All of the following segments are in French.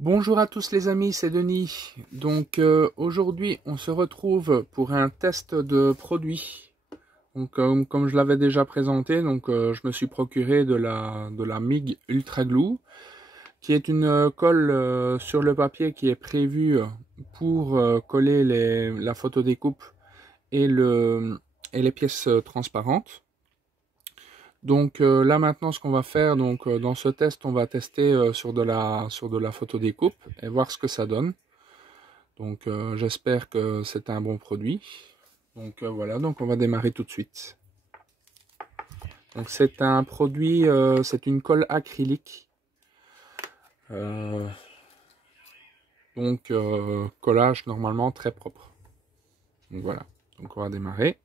Bonjour à tous les amis, c'est Denis. Donc aujourd'hui on se retrouve pour un test de produit. Donc comme je l'avais déjà présenté, je me suis procuré de la MIG Ultra Glue, qui est une colle sur le papier qui est prévue pour coller la photo découpe et les pièces transparentes. Donc là maintenant ce qu'on va faire, dans ce test on va tester sur de la photo découpe et voir ce que ça donne. Donc j'espère que c'est un bon produit. Donc voilà, donc on va démarrer tout de suite. Donc c'est un produit, c'est une colle acrylique. Collage normalement très propre. Donc voilà, donc on va démarrer.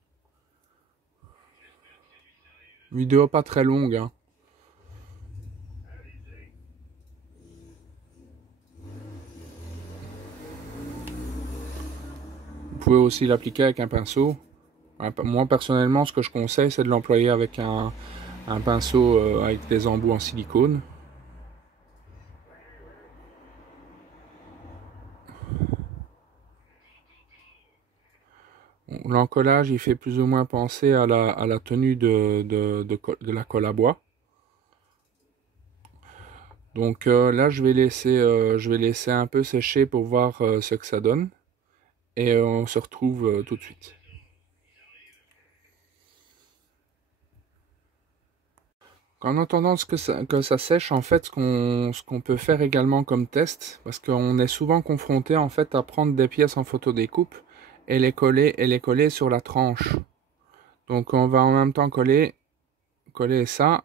Vidéo pas très longue, hein. Vous pouvez aussi l'appliquer avec un pinceau. Moi personnellement, ce que je conseille, c'est de l'employer avec un pinceau avec des embouts en silicone. L'encollage, il fait plus ou moins penser à la tenue de la colle à bois. Donc là, je vais laisser un peu sécher pour voir ce que ça donne. Et on se retrouve tout de suite. En attendant que ça sèche, en fait, ce qu'on peut faire également comme test, parce qu'on est souvent confronté en fait à prendre des pièces en photodécoupe et les coller sur la tranche. Donc on va en même temps coller ça.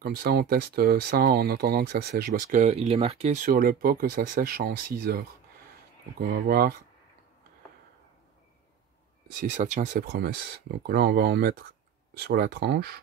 Comme ça, on teste ça en attendant que ça sèche. Parce qu'il est marqué sur le pot que ça sèche en 6 heures. Donc on va voir si ça tient ses promesses. Donc là, on va en mettre sur la tranche.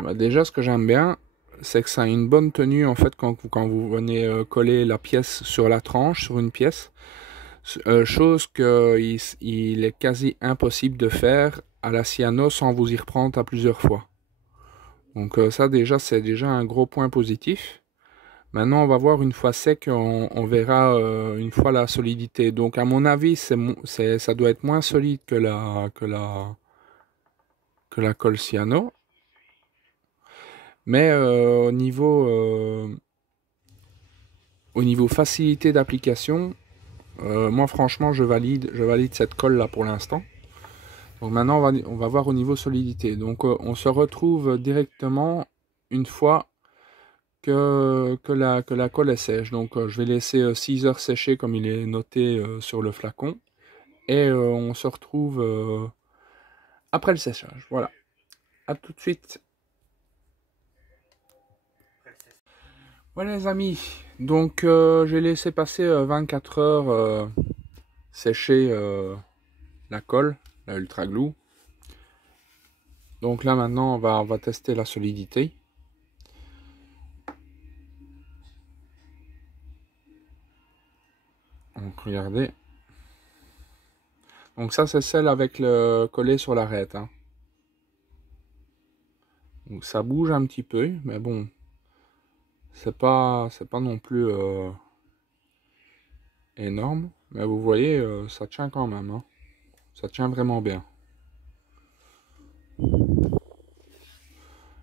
Bah déjà, ce que j'aime bien, c'est que ça a une bonne tenue en fait quand vous venez coller la pièce sur la tranche, sur une pièce. Chose qu'il est quasi impossible de faire à la cyano sans vous y reprendre à plusieurs fois. Donc ça déjà, c'est déjà un gros point positif. Maintenant, on va voir une fois sec, on verra une fois la solidité. Donc à mon avis, ça doit être moins solide que la colle cyano. Mais au niveau facilité d'application, moi franchement je valide cette colle là pour l'instant. Donc maintenant on va voir au niveau solidité. Donc on se retrouve directement une fois que la colle est sèche. Donc je vais laisser 6 heures sécher comme il est noté sur le flacon. Et on se retrouve après le séchage. Voilà. À tout de suite. Voilà les amis. Donc j'ai laissé passer 24 heures sécher la colle, la Ultra Glue. Donc là maintenant on va tester la solidité. Donc regardez. Donc ça c'est celle avec le collé sur l'arête. Hein. Donc ça bouge un petit peu, mais bon, c'est pas non plus énorme. Mais vous voyez, ça tient quand même. Hein. Ça tient vraiment bien.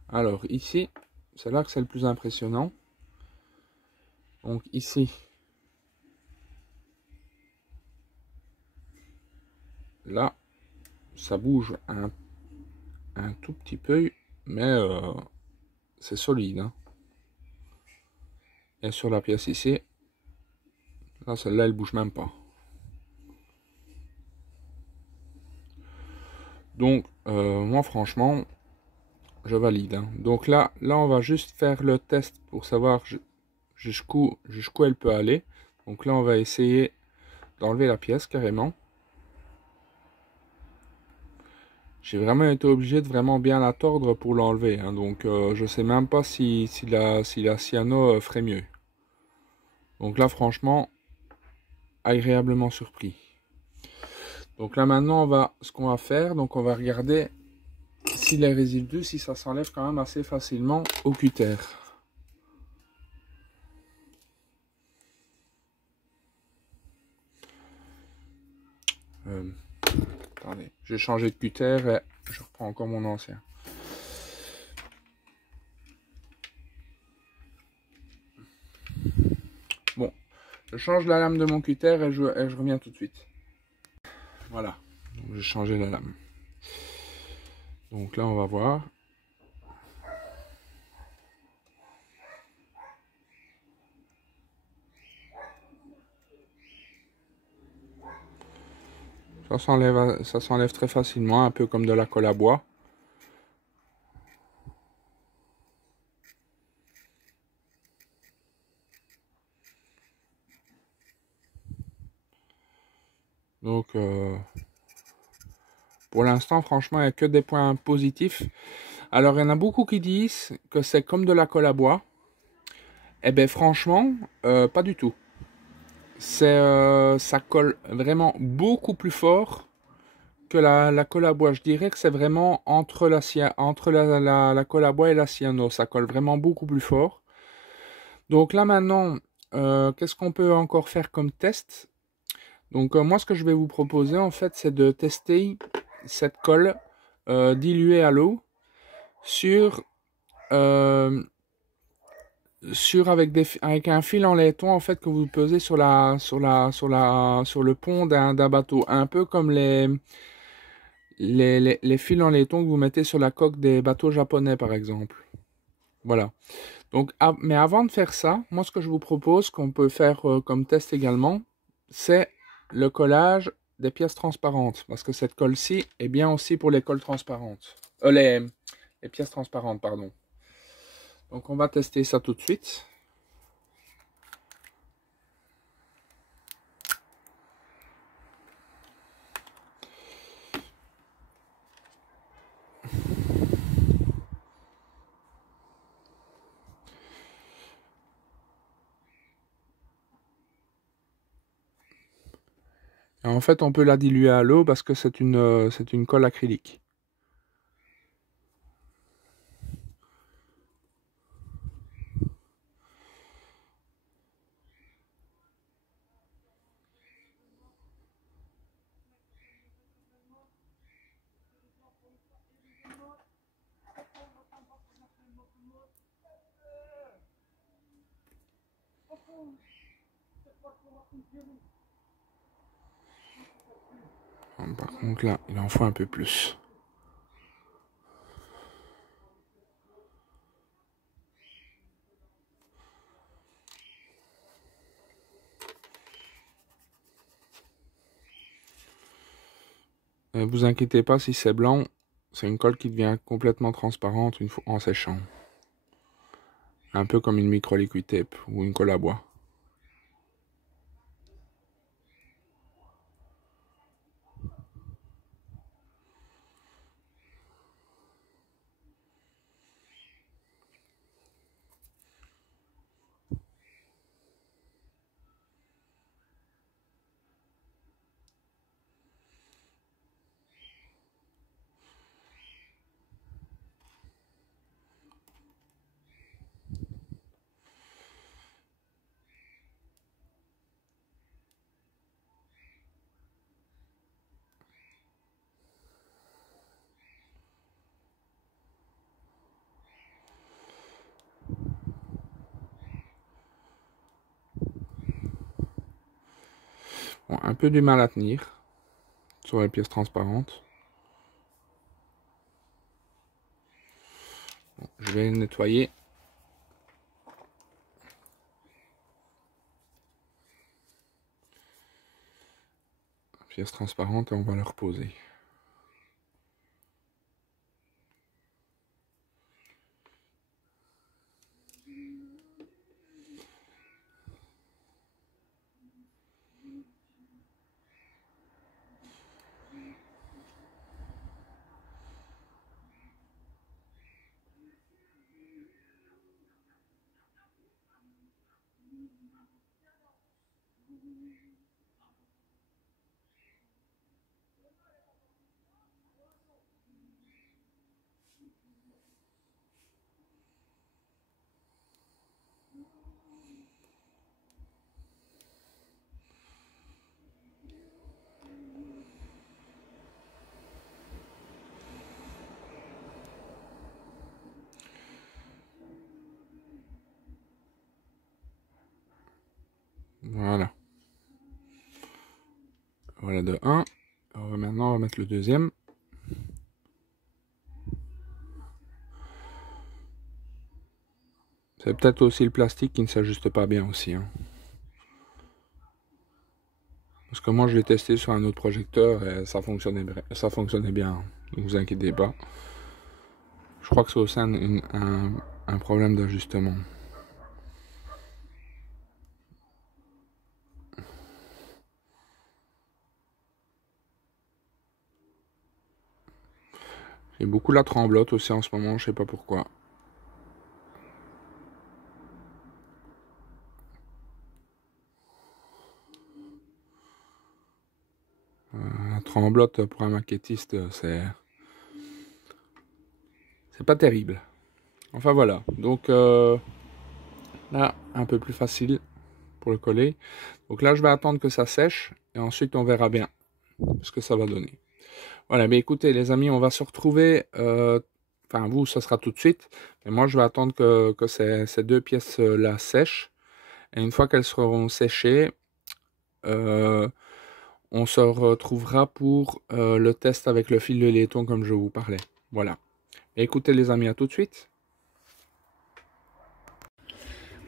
Alors ici, c'est là que c'est le plus impressionnant. Donc ici, là, ça bouge un tout petit peu, mais c'est solide. Hein. Et sur la pièce ici, Là, celle-là, elle bouge même pas. Donc, moi, franchement, je valide. Hein. Donc là, on va juste faire le test pour savoir jusqu'où elle peut aller. Donc là, on va essayer d'enlever la pièce carrément. J'ai vraiment été obligé de vraiment bien la tordre pour l'enlever. Hein. Donc je sais même pas si la cyano ferait mieux. Donc là, franchement, agréablement surpris. Donc là, maintenant, ce qu'on va faire, donc on va regarder si les résidus, si ça s'enlève quand même assez facilement au cutter. Attendez, j'ai changé de cutter et je reprends encore mon ancien. Bon, je change la lame de mon cutter et je reviens tout de suite. Voilà, j'ai changé la lame. Donc là, on va voir. Ça s'enlève très facilement, un peu comme de la colle à bois. Donc, pour l'instant, franchement, il n'y a que des points positifs. Alors, il y en a beaucoup qui disent que c'est comme de la colle à bois. Eh bien, franchement, pas du tout. Ça colle vraiment beaucoup plus fort que la colle à bois. Je dirais que c'est vraiment entre la colle à bois et la cyano. Ça colle vraiment beaucoup plus fort. Donc là, maintenant, qu'est-ce qu'on peut encore faire comme test? Donc moi, ce que je vais vous proposer, en fait, c'est de tester cette colle diluée à l'eau sur avec un fil en laiton, en fait, que vous posez sur le pont d'un bateau, un peu comme les fils en laiton que vous mettez sur la coque des bateaux japonais, par exemple. Voilà. Donc, mais avant de faire ça, moi, ce que je vous propose, qu'on peut faire comme test également, c'est le collage des pièces transparentes, parce que cette colle-ci est bien aussi pour les colles transparentes. Les pièces transparentes, pardon. Donc on va tester ça tout de suite. Et en fait, on peut la diluer à l'eau parce que c'est une colle acrylique. Par contre là, il en faut un peu plus. Ne vous inquiétez pas si c'est blanc, c'est une colle qui devient complètement transparente une fois en séchant. Un peu comme une micro liquid tape ou une colle à bois. Bon, un peu du mal à tenir sur les pièces transparentes. Bon, je vais les nettoyer. pièce transparente et on va le reposer. Voilà. Voilà de 1. Maintenant, on va mettre le deuxième. C'est peut-être aussi le plastique qui ne s'ajuste pas bien aussi. Hein. Parce que moi, je l'ai testé sur un autre projecteur et ça fonctionnait bien. Ne vous inquiétez pas. Je crois que c'est aussi un problème d'ajustement. J'ai beaucoup la tremblote aussi en ce moment, je sais pas pourquoi. La tremblote pour un maquettiste, c'est pas terrible. Enfin voilà, donc là, un peu plus facile pour le coller. Donc là, je vais attendre que ça sèche et ensuite on verra bien ce que ça va donner. Voilà, mais écoutez les amis, on va se retrouver, enfin vous, ça sera tout de suite, mais moi je vais attendre que ces deux pièces-là sèchent. Et une fois qu'elles seront séchées, on se retrouvera pour le test avec le fil de laiton comme je vous parlais. Voilà. Et écoutez les amis, à tout de suite.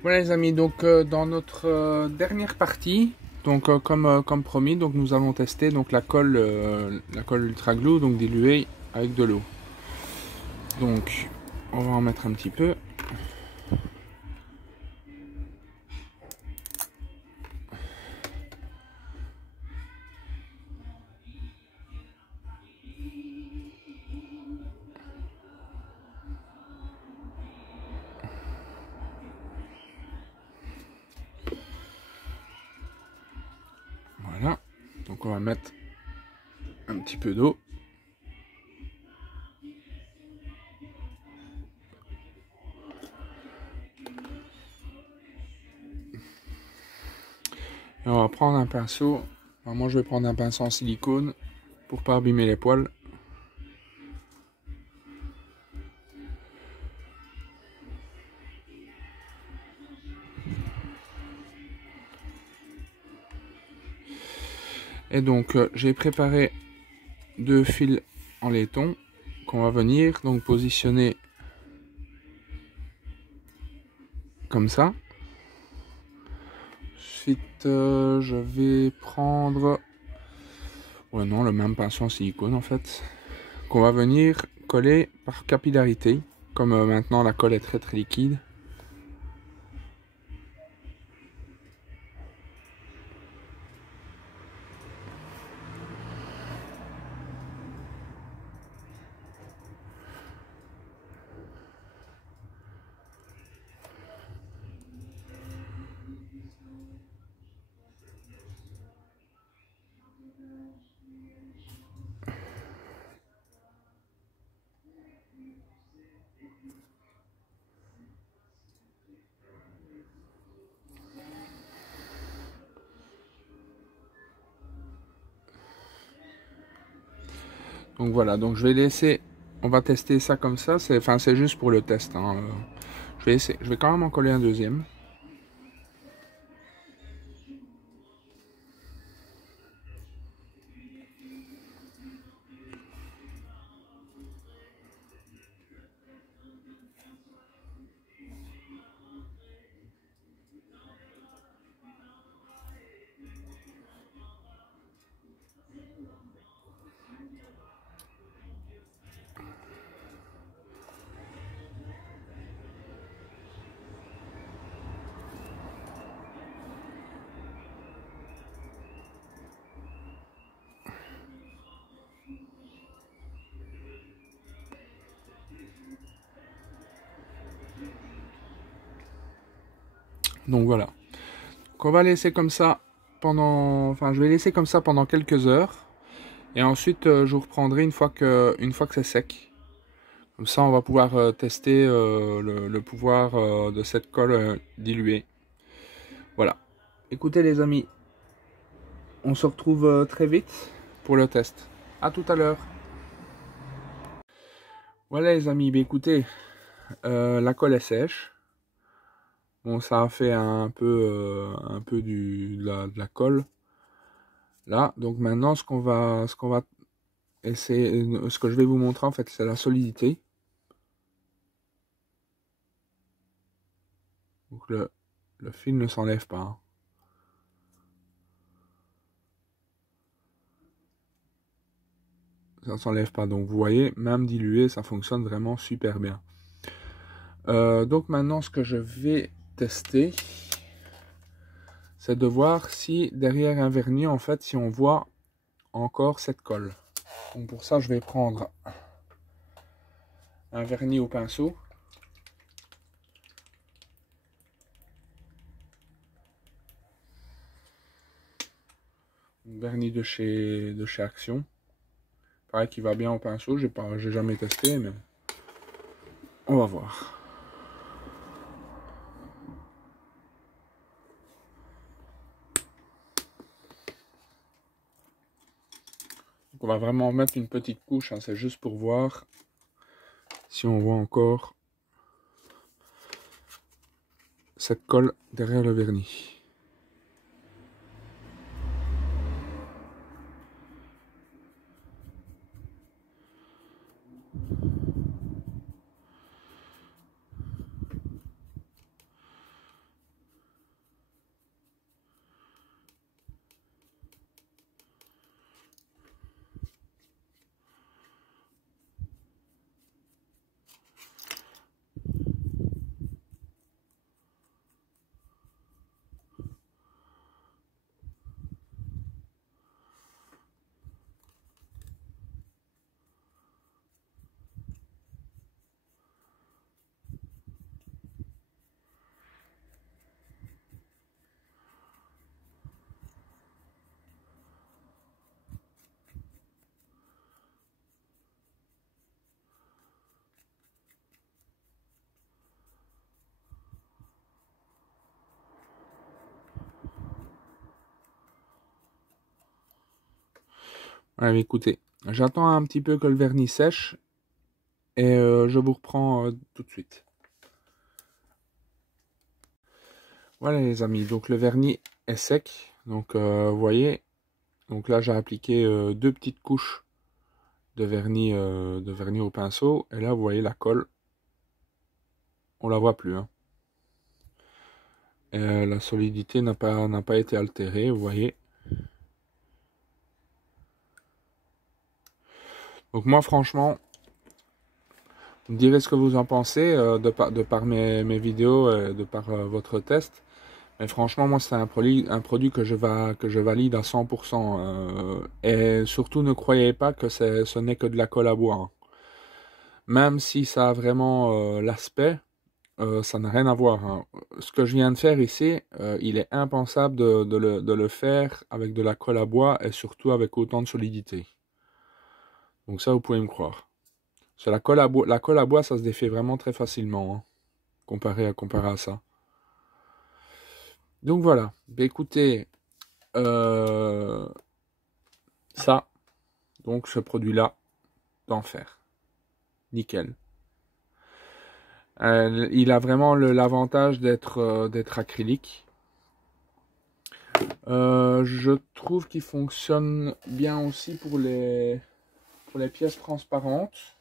Voilà les amis, donc dans notre dernière partie, donc comme promis, donc nous allons tester donc la colle Ultra Glue, donc diluée avec de l'eau. Donc on va en mettre un petit peu. Voilà, donc on va mettre un petit peu d'eau. Et on va prendre un pinceau. Alors moi je vais prendre un pinceau en silicone pour pas abîmer les poils. Et donc j'ai préparé deux fils en laiton qu'on va venir donc positionner comme ça. Ensuite je vais prendre le même pinceau en silicone en fait, qu'on va venir coller par capillarité, comme maintenant la colle est très liquide. Donc voilà, donc je vais laisser, on va tester ça comme ça, c'est juste pour le test. Hein. Je vais quand même en coller un deuxième. Donc voilà. Donc on va laisser comme ça pendant... Enfin, je vais laisser comme ça pendant quelques heures. Et ensuite, je vous reprendrai une fois que c'est sec. Comme ça, on va pouvoir tester le pouvoir de cette colle diluée. Voilà. Écoutez les amis, on se retrouve très vite pour le test. À tout à l'heure. Voilà les amis, bah, écoutez, la colle est sèche. Bon, ça a fait un peu de la colle. Là, donc maintenant, ce qu'on va essayer, ce que je vais vous montrer en fait, c'est la solidité. Donc le fil ne s'enlève pas, hein. Ça ne s'enlève pas, donc vous voyez, même dilué, ça fonctionne vraiment super bien. Donc maintenant, ce que je vais tester, c'est de voir si derrière un vernis, en fait, si on voit encore cette colle. Donc pour ça, je vais prendre un vernis au pinceau. Un vernis de chez Action. Pareil qui va bien au pinceau, j'ai jamais testé, mais on va voir. Donc on va vraiment mettre une petite couche, hein, c'est juste pour voir si on voit encore cette colle derrière le vernis. Allez, écoutez, j'attends un petit peu que le vernis sèche et je vous reprends tout de suite. Voilà les amis, donc le vernis est sec, donc vous voyez, donc là j'ai appliqué deux petites couches de vernis au pinceau, et là vous voyez la colle, on la voit plus, hein. Et, la solidité n'a pas été altérée, vous voyez. Donc moi franchement, vous me direz ce que vous en pensez de par mes vidéos, de par votre test. Mais franchement, moi, c'est un produit que je valide à 100%. Et surtout, ne croyez pas que ce n'est que de la colle à bois, hein. Même si ça a vraiment l'aspect, ça n'a rien à voir, hein. Ce que je viens de faire ici, il est impensable de le faire avec de la colle à bois et surtout avec autant de solidité. Donc ça, vous pouvez me croire. C'est la colle à bois, ça se défait vraiment très facilement, hein, comparé à ça. Donc voilà, bah, écoutez, ça, donc ce produit-là, d'enfer. Nickel. Il a vraiment l'avantage d'être acrylique. Je trouve qu'il fonctionne bien aussi pour les pièces transparentes.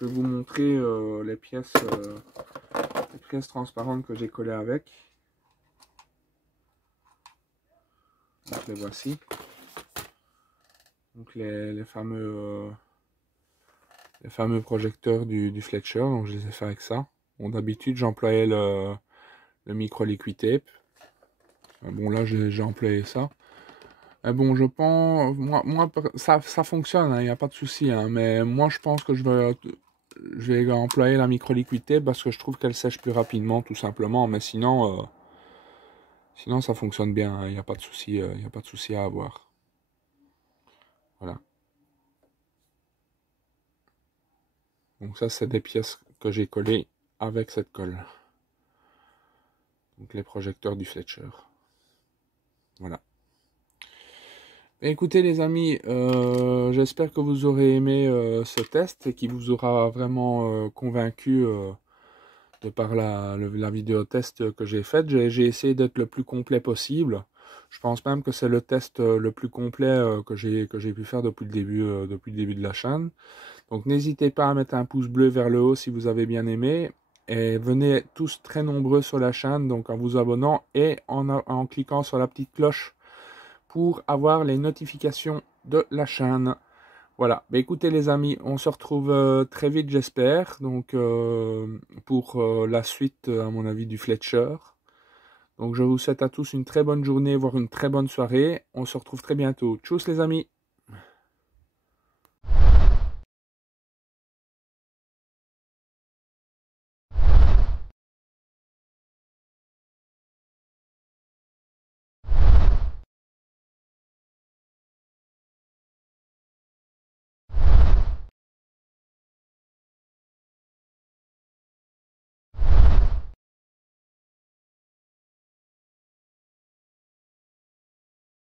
Je vais vous montrer les pièces transparentes que j'ai collées avec. Donc les voici. Donc les fameux projecteurs du Fletcher, donc je les ai fait avec ça. Bon, d'habitude j'employais le micro liquid tape. Bon là j'ai employé ça. Et bon, je pense, moi ça fonctionne, il n'y a pas de souci, hein, mais moi je pense que je je vais employer la micro-liquid tape parce que je trouve qu'elle sèche plus rapidement, tout simplement. Mais sinon, sinon ça fonctionne bien. Il n'y a pas de souci, il n'y a pas de souci à avoir. Voilà. Donc ça, c'est des pièces que j'ai collées avec cette colle. Donc les projecteurs du Fletcher. Voilà. Écoutez les amis, j'espère que vous aurez aimé ce test et qu'il vous aura vraiment convaincu de par la vidéo test que j'ai faite. J'ai essayé d'être le plus complet possible. Je pense même que c'est le test le plus complet que j'ai pu faire depuis le début de la chaîne. Donc n'hésitez pas à mettre un pouce bleu vers le haut si vous avez bien aimé. Et venez tous très nombreux sur la chaîne, donc en vous abonnant et en cliquant sur la petite cloche pour avoir les notifications de la chaîne. Voilà, bah écoutez les amis, on se retrouve très vite j'espère, donc pour la suite à mon avis du Fletcher. Donc je vous souhaite à tous une très bonne journée, voire une très bonne soirée. On se retrouve très bientôt. Tchuss les amis!